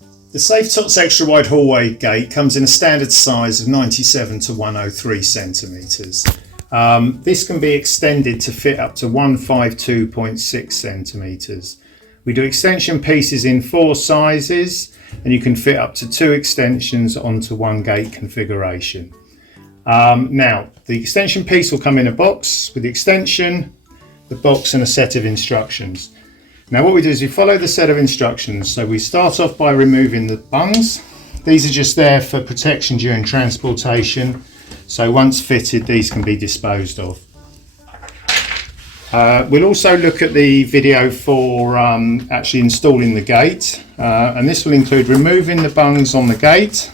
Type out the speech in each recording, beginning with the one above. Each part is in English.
The Safetots extra wide hallway gate comes in a standard size of 97 to 103 centimetres. This can be extended to fit up to 152.6 centimetres. We do extension pieces in 4 sizes, and you can fit up to 2 extensions onto one gate configuration. Now, the extension piece will come in a box with the extension, the box and a set of instructions. Now what we do is we follow the set of instructions. So we start off by removing the bungs. These are just there for protection during transportation. So once fitted, these can be disposed of. We'll also look at the video for actually installing the gate. And this will include removing the bungs on the gate.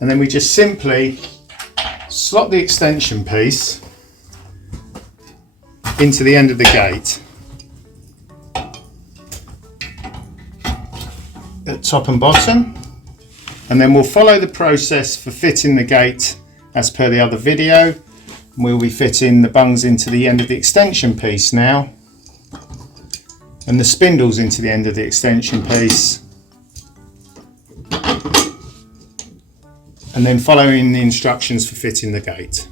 And then we just simply slot the extension piece into the end of the gate at top and bottom, and then we'll follow the process for fitting the gate as per the other video. We'll be fitting the bungs into the end of the extension piece now, and the spindles into the end of the extension piece, and then following the instructions for fitting the gate.